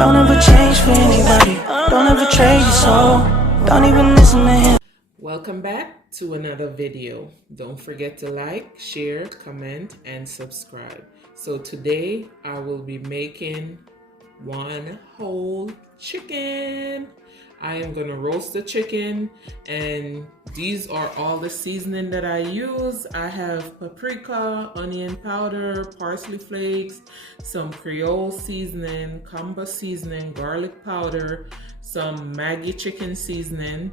Don't ever change for anybody. Don't ever trade your soul. Don't even listen to him. Welcome back to another video. Don't forget to like, share, comment, and subscribe. So today I will be making one whole chicken. I am gonna roast the chicken, and these are all the seasoning that I use. I have paprika, onion powder, parsley flakes, some Creole seasoning, combo seasoning, garlic powder, some Maggi chicken seasoning,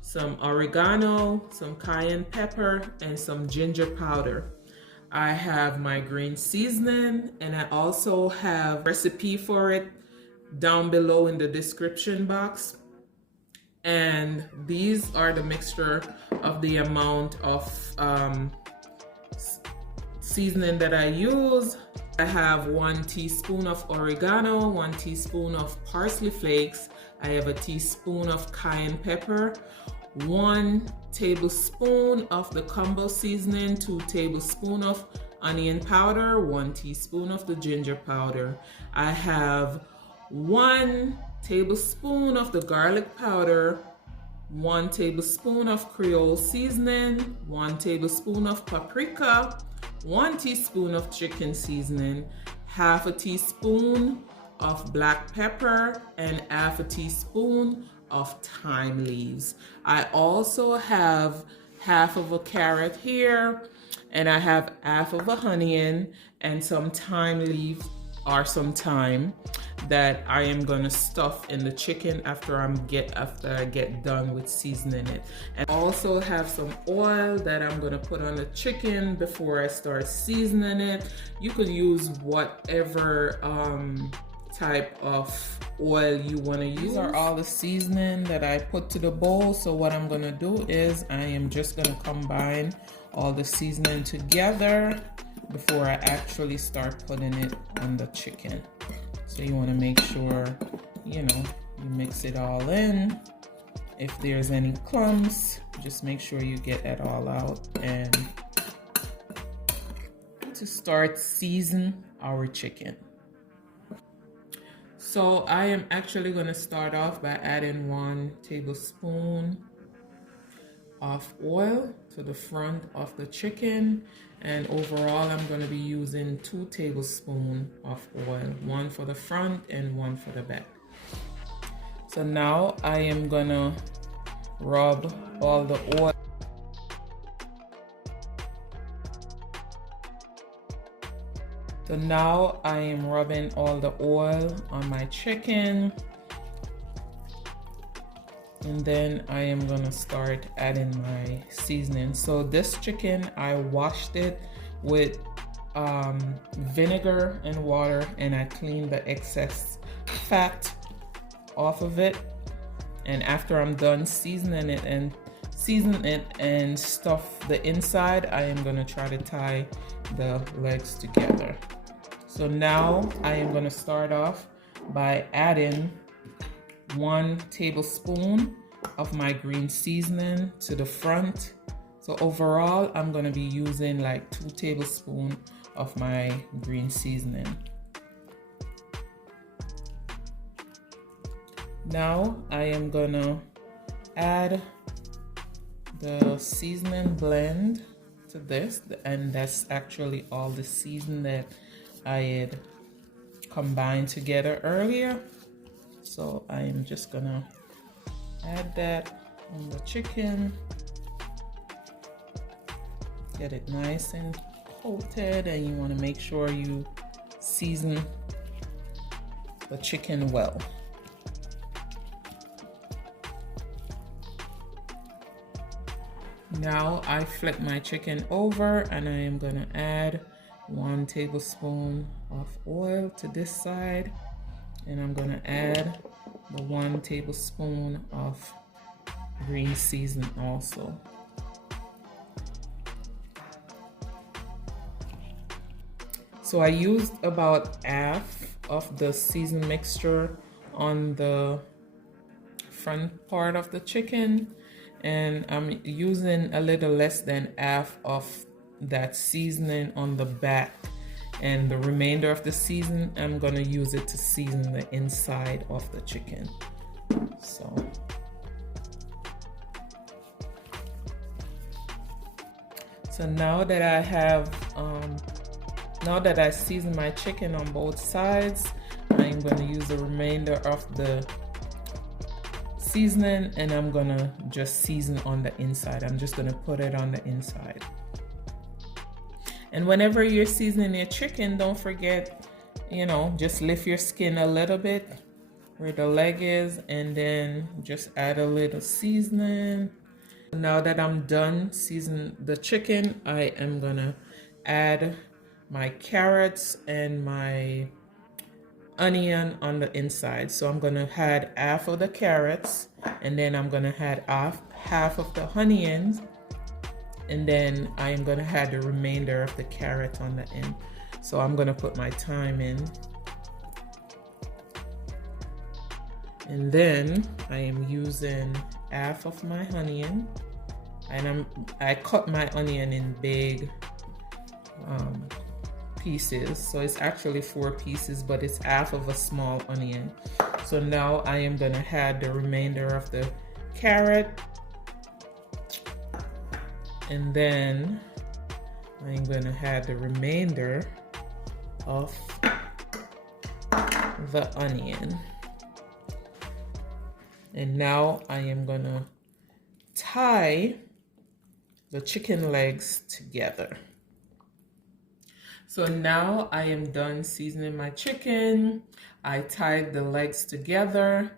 some oregano, some cayenne pepper, and some ginger powder. I have my green seasoning, and I also have a recipe for it down below in the description box. And these are the mixture of the amount of seasoning that I use. I have 1 teaspoon of oregano, 1 teaspoon of parsley flakes. I have a teaspoon of cayenne pepper, 1 tablespoon of the combo seasoning, 2 tablespoons of onion powder, 1 teaspoon of the ginger powder. I have 1 tablespoon of the garlic powder, 1 tablespoon of Creole seasoning, 1 tablespoon of paprika, 1 teaspoon of chicken seasoning, half a teaspoon of black pepper, and half a teaspoon of thyme leaves. I also have half of a carrot here, and I have half of a onion and some thyme leaf or some thyme that I am gonna stuff in the chicken after I get done with seasoning it. And I also have some oil that I'm gonna put on the chicken before I start seasoning it. You could use whatever type of oil you want to use. These are all the seasoning that I put to the bowl. So what I'm gonna do is I am just gonna combine all the seasoning together before I actually start putting it on the chicken. So you want to make sure, you mix it all in. If there's any clumps, just make sure you get that all out. And to start season our chicken. So I am actually going to start off by adding 1 tablespoon of oil to the front of the chicken, and overall I'm going to be using 2 tablespoons of oil, 1 for the front and 1 for the back. So now I am going to rub all the oil. So now I am rubbing all the oil on my chicken, and then I am gonna start adding my seasoning. So this chicken, I washed it with vinegar and water, and I cleaned the excess fat off of it. And after I'm done seasoning it and stuff the inside, I am gonna try to tie the legs together. So now I am gonna start off by adding 1 tablespoon of my green seasoning to the front. So overall, I'm gonna be using like 2 tablespoons of my green seasoning. Now I am gonna add the seasoning blend to this, and that's actually all the seasoning that I had combined together earlier. So I am just gonna add that on the chicken, get it nice and coated, and you want to make sure you season the chicken well. Now I flip my chicken over, and I am gonna add 1 tablespoon of oil to this side, and I'm gonna add the 1 tablespoon of green seasoning also. So I used about half of the seasoned mixture on the front part of the chicken, and I'm using a little less than half of that seasoning on the back. and the remainder of the season, I'm gonna use it to season the inside of the chicken. So now that I have, now that I seasoned my chicken on both sides, I'm gonna use the remainder of the seasoning, and I'm gonna just season on the inside. I'm just gonna put it on the inside. And whenever you're seasoning your chicken, don't forget, you know, just lift your skin a little bit where the leg is, and then just add a little seasoning. Now that I'm done seasoning the chicken, I am gonna add my carrots and my onion on the inside. So I'm gonna add half of the carrots, and then I'm gonna add half of the onions, and then I'm gonna add the remainder of the carrot on the end. So I'm gonna put my thyme in, and then I am using half of my onion, and I cut my onion in big pieces, so it's actually 4 pieces, but it's half of a small onion. So now I am gonna add the remainder of the carrot, and then I'm gonna add the remainder of the onion. And now I am gonna tie the chicken legs together. So now I am done seasoning my chicken. I tied the legs together,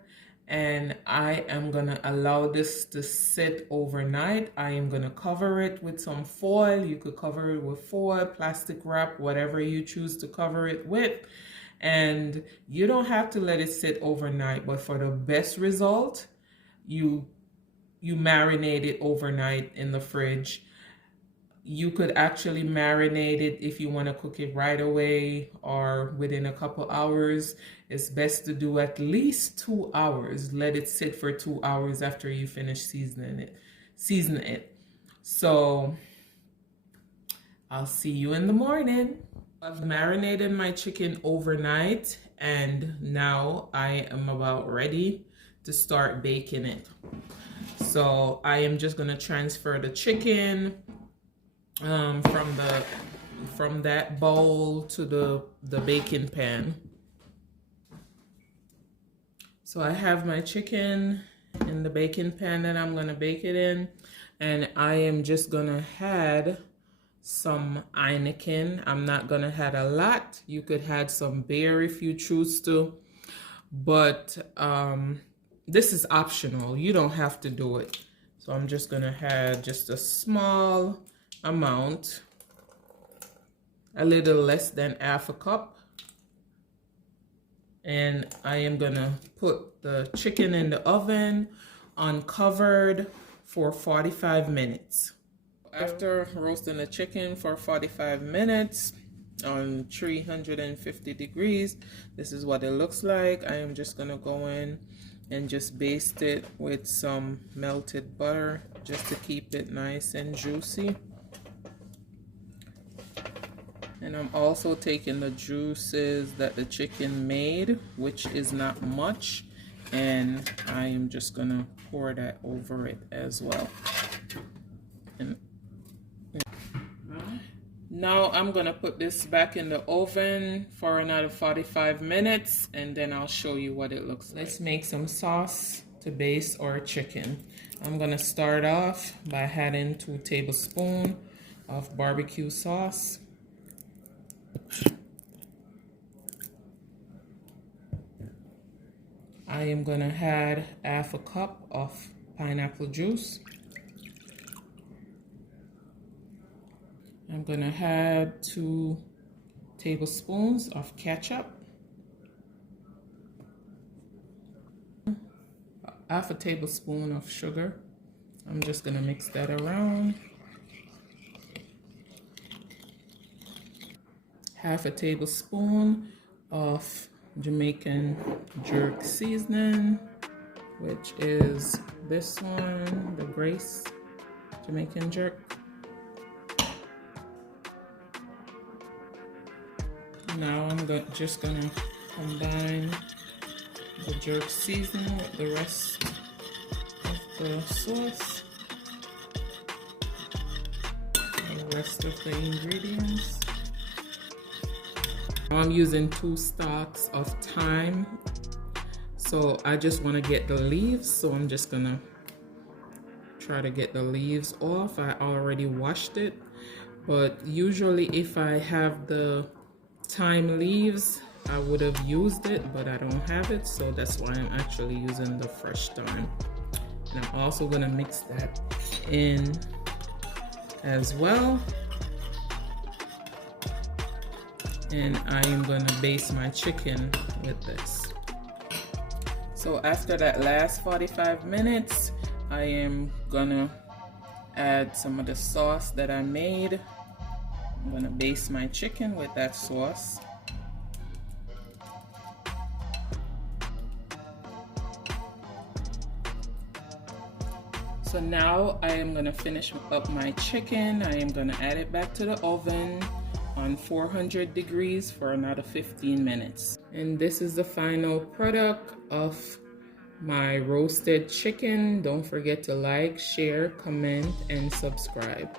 and I am gonna allow this to sit overnight. I am gonna cover it with some foil. You could cover it with foil, plastic wrap, whatever you choose to cover it with. And you don't have to let it sit overnight, but for the best result, you marinate it overnight in the fridge. You could actually marinate it if you want to cook it right away or within a couple hours. It's best to do at least 2 hours. Let it sit for 2 hours after you finish seasoning it. So I'll see you in the morning. I've marinated my chicken overnight, and now I am about ready to start baking it. So I am just gonna transfer the chicken from that bowl to the baking pan. So I have my chicken in the baking pan that I'm gonna bake it in, and I am just gonna add some Heineken. I'm not gonna add a lot. You could add some beer if you choose to, but this is optional. You don't have to do it. So I'm just gonna add just a small amount, a little less than half a cup, and I am gonna put the chicken in the oven uncovered for 45 minutes. After roasting the chicken for 45 minutes on 350 degrees, this is what it looks like. I am just gonna go in and just baste it with some melted butter just to keep it nice and juicy. And I'm also taking the juices that the chicken made, which is not much, and I am just gonna pour that over it as well. And now I'm gonna put this back in the oven for another 45 minutes, and then I'll show you what it looks like. Let's make some sauce to baste our chicken. I'm gonna start off by adding 2 tablespoons of barbecue sauce. I am gonna add half a cup of pineapple juice. I'm gonna add 2 tablespoons of ketchup, half a tablespoon of sugar. I'm just gonna mix that around. Half a tablespoon of Jamaican jerk seasoning, which is this one, the Grace Jamaican jerk. Now I'm just gonna combine the jerk seasoning with the rest of the sauce, the rest of the ingredients. Now I'm using 2 stalks of thyme. So I just want to get the leaves, so I'm just gonna try to get the leaves off. I already washed it, but usually if I have the thyme leaves, I would have used it, but I don't have it, so that's why I'm actually using the fresh thyme. And I'm also gonna mix that in as well. And I am gonna baste my chicken with this. So after that last 45 minutes, I am gonna add some of the sauce that I made. I'm gonna baste my chicken with that sauce. So now I am gonna finish up my chicken. I am gonna add it back to the oven on 400 degrees for another 15 minutes. And this is the final product of my roasted chicken. Don't forget to like, share, comment, and subscribe.